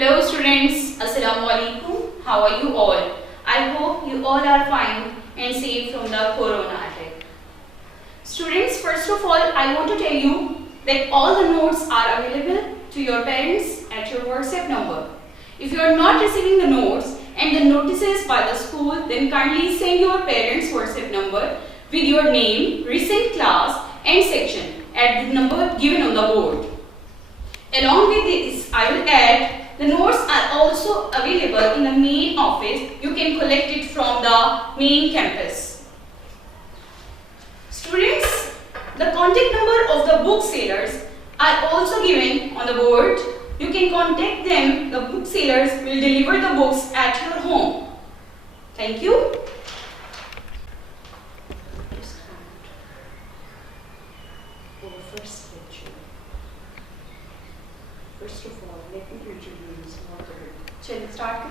Hello students, Assalamu alaikum. How are you all? I hope you all are fine and safe from the corona attack. Students, first of all, I want to tell you that all the notes are available to your parents at your WhatsApp number. If you are not receiving the notes and the notices by the school, then kindly send your parents' WhatsApp number with your name, recent class and section at the number given on the board. Along with this, I will add the notes are also available in the main office. You can collect it from the main campus. Students, the contact number of the booksellers are also given on the board. You can contact them. The booksellers will deliver the books at your home. Thank you. First of all, let me introduce what the book. Shall we start?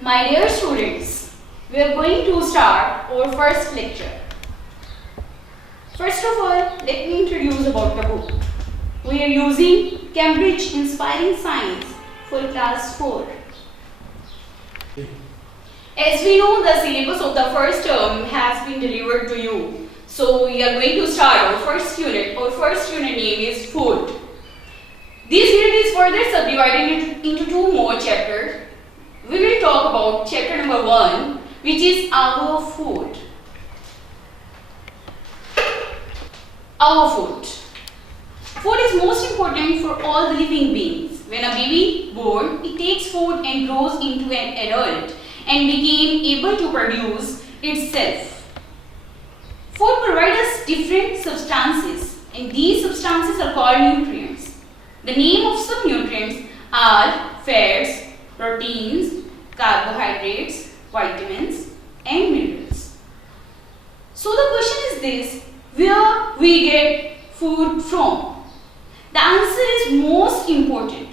My dear students, we are going to start our first lecture. First of all, let me introduce about the book. We are using Cambridge Inspiring Science for class 4. As we know, the syllabus of the first term has been delivered to you. So we are going to start our first unit. Our first unit name is food. This unit is further subdivided into two more chapters. We will talk about chapter number 1, which is our food. Our food. Food is most important for all the living beings. When a baby born, it takes food and grows into an adult and became able to produce itself. Food provides us different substances, and these substances are called nutrients. The name of some nutrients are fats, proteins, carbohydrates, vitamins, and minerals. So the question is this: where we get food from? The answer is most important,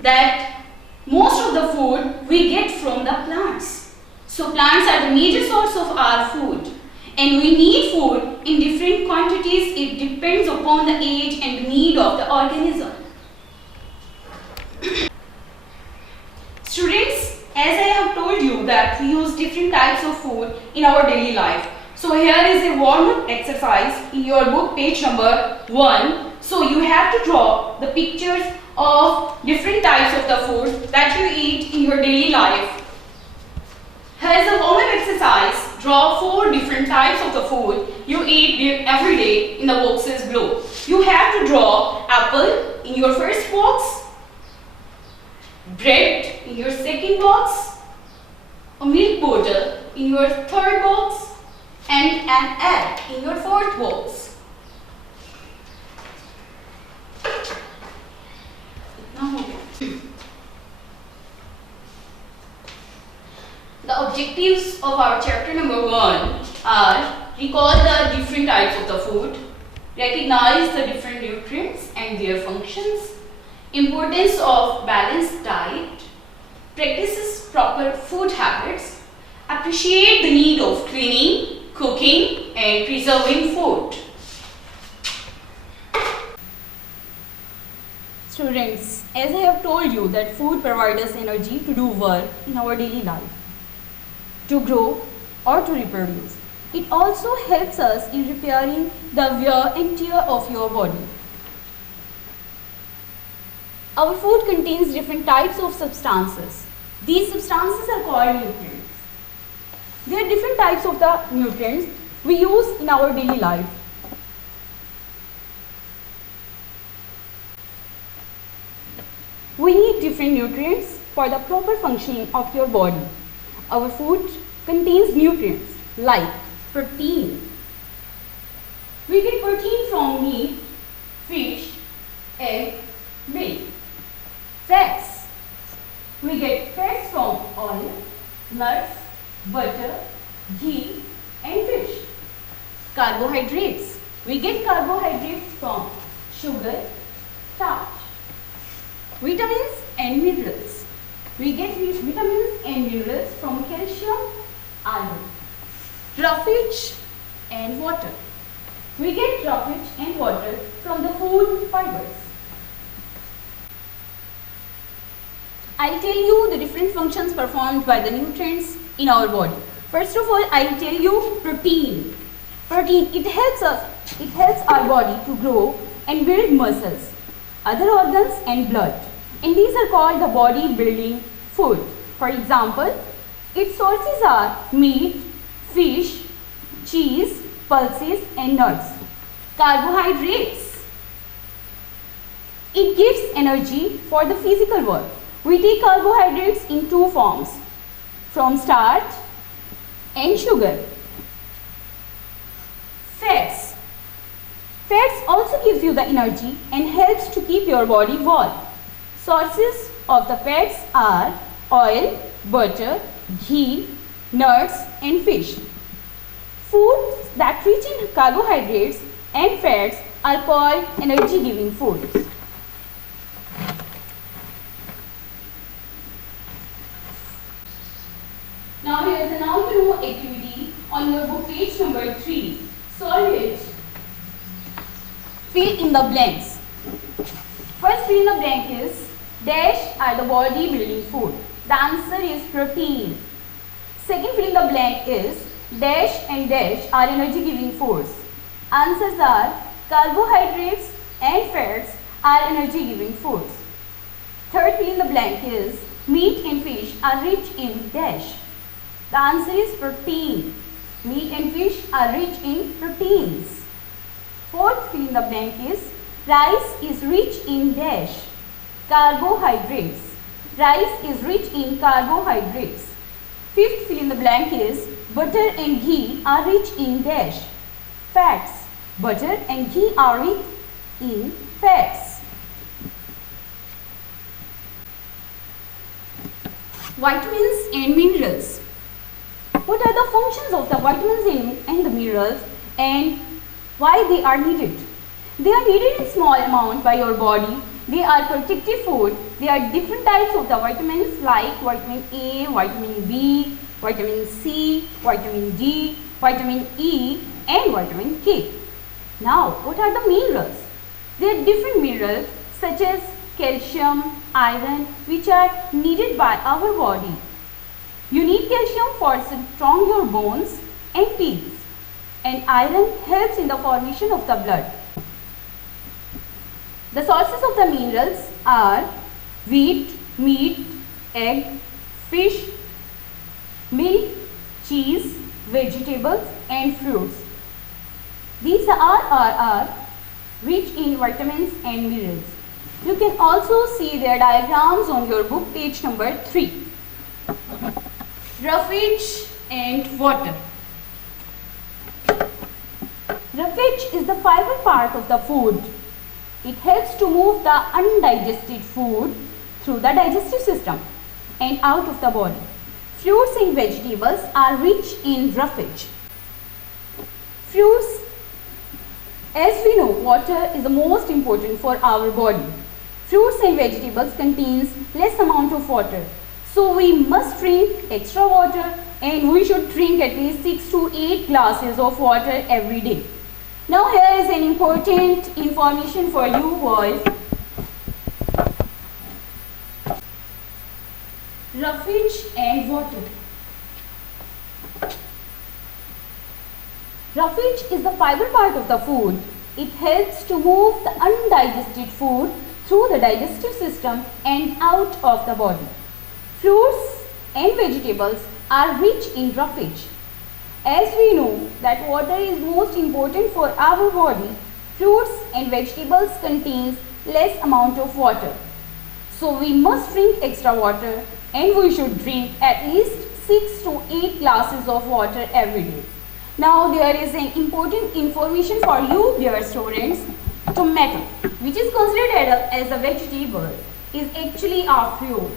that most of the food we get from the plants. So plants are the major source of our food, and we need food in different quantities. It depends upon the age and the need of the organism. Students, as I have told you that we use different types of food in our daily life. So here is a warm-up exercise in your book, page number 1. So you have to draw the pictures of different types of the food that you eat in your daily life. Here is a warm-up exercise. Draw 4 different types of the food you eat every day in the boxes below. You have to draw apple in your first box, bread in your second box, a milk bottle in your third box, and an egg in your fourth box. The objectives of our chapter number 1 are: recall the different types of the food, recognize the different nutrients and their functions, importance of balanced diet, practices proper food habits, appreciate the need of cleaning, cooking and preserving food. Students, as I have told you that food provides us energy to do work in our daily life, to grow or to reproduce. It also helps us in repairing the wear and tear of your body. Our food contains different types of substances. These substances are called nutrients. There are different types of the nutrients we use in our daily life. We need different nutrients for the proper functioning of your body. Our food contains nutrients like protein. We get protein from meat, fish, egg, milk. Fats. We get fats from oil, nuts, butter, ghee and fish. Carbohydrates. We get carbohydrates from sugar, starch. Vitamins and minerals. We get vitamins and minerals from calcium, iron, roughage and water. We get roughage and water from the food fibers. I'll tell you the different functions performed by the nutrients in our body. First of all, I'll tell you protein. Protein, it helps our body to grow and build muscles, other organs and blood. And these are called the body building food. For example, its sources are meat, fish, cheese, pulses and nuts. Carbohydrates. It gives energy for the physical work. We take carbohydrates in two forms, from starch and sugar. Fats. Fats also gives you the energy and helps to keep your body warm. Sources of the fats are oil, butter, ghee, nuts and fish. Foods that rich in carbohydrates and fats are called energy giving foods. Now here is the now to know activity on your book page number 3. Solve it. Fill in the blanks. First fill in the blank is dash are the body building food. The answer is protein. Second fill in the blank is dash and dash are energy giving foods. Answers are carbohydrates and fats are energy giving foods. Third fill in the blank is meat and fish are rich in dash. The answer is protein. Meat and fish are rich in proteins. Fourth fill in the blank is rice is rich in dash. Carbohydrates. Rice is rich in carbohydrates. Fifth fill in the blank is butter and ghee are rich in dash. Fats. Butter and ghee are rich in fats. Vitamins and minerals. What are the functions of the vitamins and the minerals and why they are needed? They are needed in small amount by your body. They are protective food. There are different types of the vitamins like vitamin A, vitamin B, vitamin C, vitamin D, vitamin E and vitamin K. Now, what are the minerals? There are different minerals such as calcium, iron which are needed by our body. You need calcium for strong your bones and teeth, and iron helps in the formation of the blood. The sources of the minerals are wheat, meat, egg, fish, milk, cheese, vegetables and fruits. These are rich in vitamins and minerals. You can also see their diagrams on your book page number 3. Roughage and water. Roughage is the fiber part of the food. It helps to move the undigested food through the digestive system and out of the body. Fruits and vegetables are rich in roughage. Fruits, as we know, water is the most important for our body. Fruits and vegetables contains less amount of water. So we must drink extra water and we should drink at least 6 to 8 glasses of water every day. Now here is an important information for you boys. Roughage and water. Roughage is the fiber part of the food. It helps to move the undigested food through the digestive system and out of the body. Fruits and vegetables are rich in roughage. As we know that water is most important for our body, fruits and vegetables contains less amount of water. So we must drink extra water and we should drink at least 6 to 8 glasses of water every day. Now there is an important information for you dear students. Tomato, which is considered as a vegetable, is actually a fruit.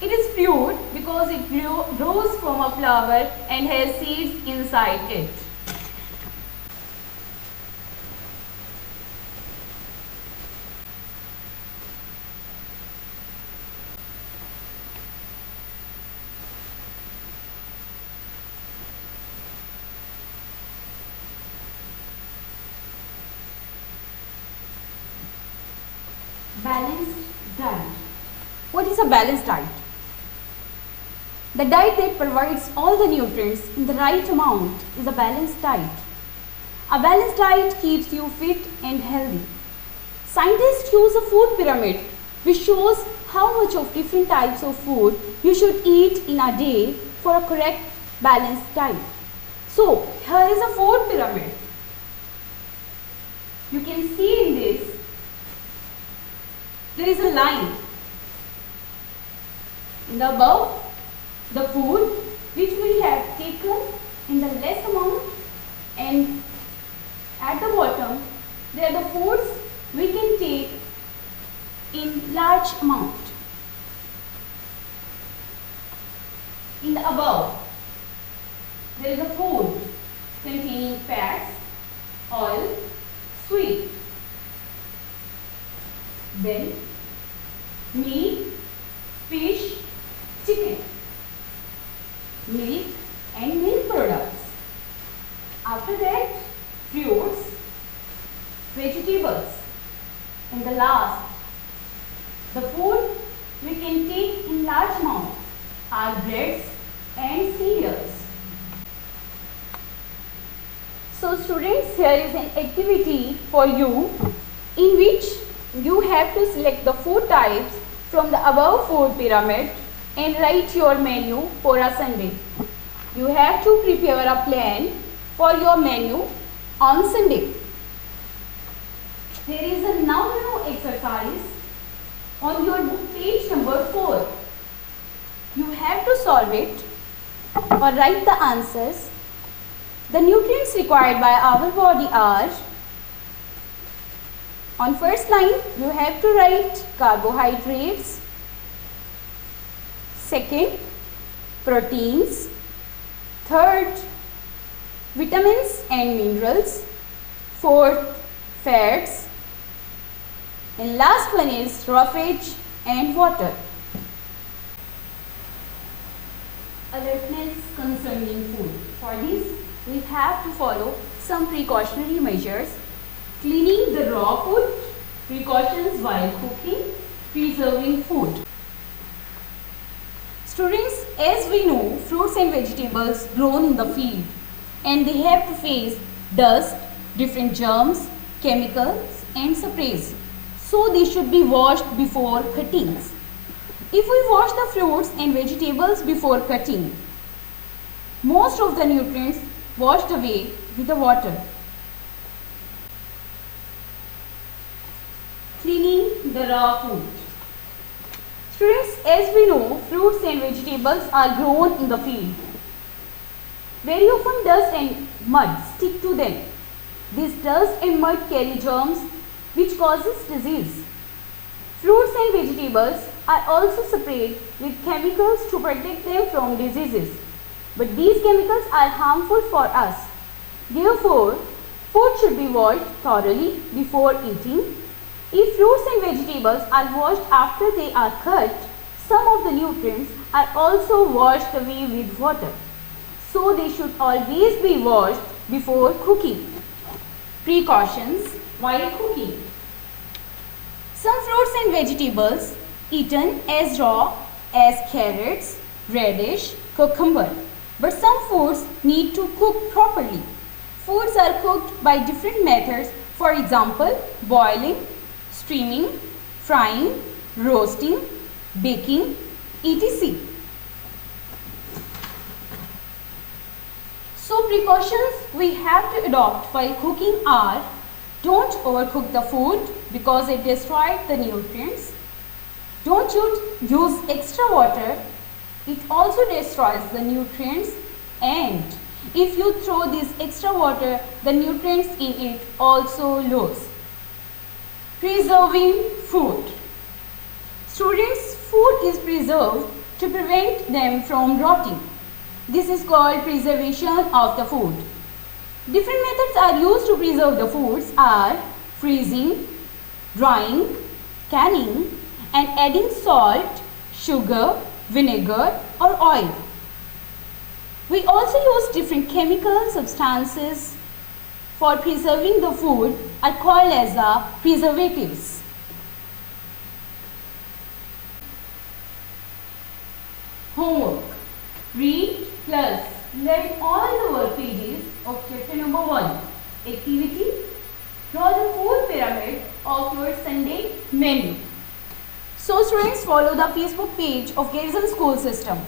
It is fruit because it grows from a flower and has seeds inside it. is a balanced diet? The diet that provides all the nutrients in the right amount is a balanced diet. A balanced diet keeps you fit and healthy. Scientists use a food pyramid which shows how much of different types of food you should eat in a day for a correct balanced diet. So, here is a food pyramid. You can see in this, there is a line. In the above, the food which we have taken in the less amount, and at the bottom, they are the foods we can take in large amount. In the above, there is a food containing fats, oil, sweet. Then meat, fish, chicken, milk and milk products. After that, fruits, vegetables. And the last, the food we can take in large amount are breads and cereals. So students, here is an activity for you in which you have to select the food types from the above food pyramid and write your menu for a Sunday. You have to prepare a plan for your menu on Sunday. There is a now you know exercise on your book page number 4. You have to solve it or write the answers. The nutrients required by our body are, on first line you have to write carbohydrates, second proteins, third vitamins and minerals, fourth fats, and last one is roughage and water. Alertness concerning food. For this, we have to follow some precautionary measures. Cleaning the raw food, precautions while cooking, preserving food. Students, as we know, fruits and vegetables grown in the field and they have to face dust, different germs, chemicals and sprays. So they should be washed before cuttings. If we wash the fruits and vegetables before cutting, most of the nutrients washed away with the water. Cleaning the raw food. Students, as we know, fruits and vegetables are grown in the field. Very often dust and mud stick to them. This dust and mud carry germs which causes disease. Fruits and vegetables are also sprayed with chemicals to protect them from diseases. But these chemicals are harmful for us. Therefore, food should be washed thoroughly before eating. If fruits and vegetables are washed after they are cut, some of the nutrients are also washed away with water. So they should always be washed before cooking. Precautions while cooking. Some fruits and vegetables eaten as raw as carrots, radish, cucumber. But some foods need to cook properly. Foods are cooked by different methods, for example, boiling, steaming, frying, roasting, baking, etc. So precautions we have to adopt while cooking are: don't overcook the food because it destroys the nutrients. Don't use extra water. It also destroys the nutrients, and if you throw this extra water, the nutrients in it also lose. Preserving food. Students, food is preserved to prevent them from rotting. This is called preservation of the food. Different methods are used to preserve the foods are freezing, drying, canning, and adding salt, sugar, vinegar or oil. We also use different chemical substances for preserving the food are called as preservatives. Homework. Read plus learn all the work pages of chapter number 1. Activity. Draw the food pyramid of your Sunday menu. So students, follow the Facebook page of Garrison School System.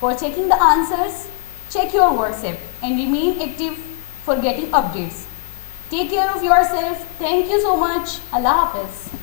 For checking the answers, check your WhatsApp and remain active for getting updates. Take care of yourself. Thank you so much. Allah Hafiz.